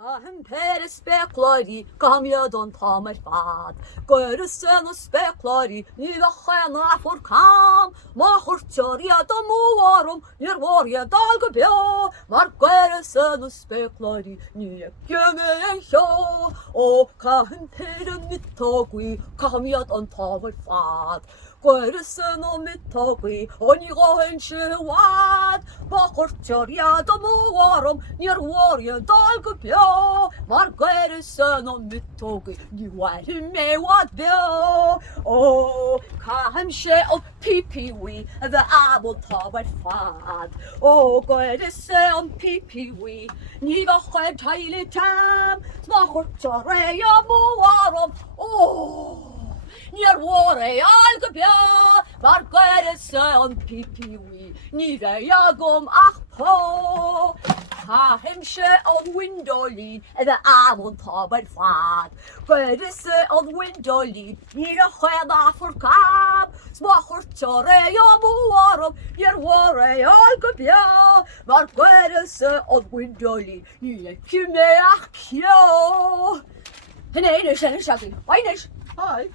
Cahan per speklari, cam iadon tamar fad. Gwyrsyn o speklari, ni ddechrau na ffwr cam. Ma chwrtior iadon mwarum, ni'r wariad al gybio. Ma'r gwyrsyn o speklari, ni egime yn hio. O cahan per y mitogwi, cam iadon tamar fad. Gwyrsyn o mitogwi, o ni gohen siwad. Ma chwrtior iadon mwarum, ni'r wariad al gybio. Ma'r gwyrsyn o mitogwi, ni Gaillimhe wad bio. O cahan se o pipiwi, fy abod tawar fad. O gwyrsyn o pipiwi, ni fachweb taili tam. Ma chwrtior rei o mwarum, o ni'r wore al gybio. Ma'r gwyrsyn o pipiwi, ni feiagwm ach po. Cahan se on windolin, fy abod tawar fad. Gwyrsyn on windolin, ni'r chwed a ffwr cam. Sma chwrtior rei o mwarum, ni'r wore al gybio. Ma'r gwyrsyn on windolin, ni Gaillimhe ach cio. Hynny, nes yn siarad. Hoi nes. Hoi.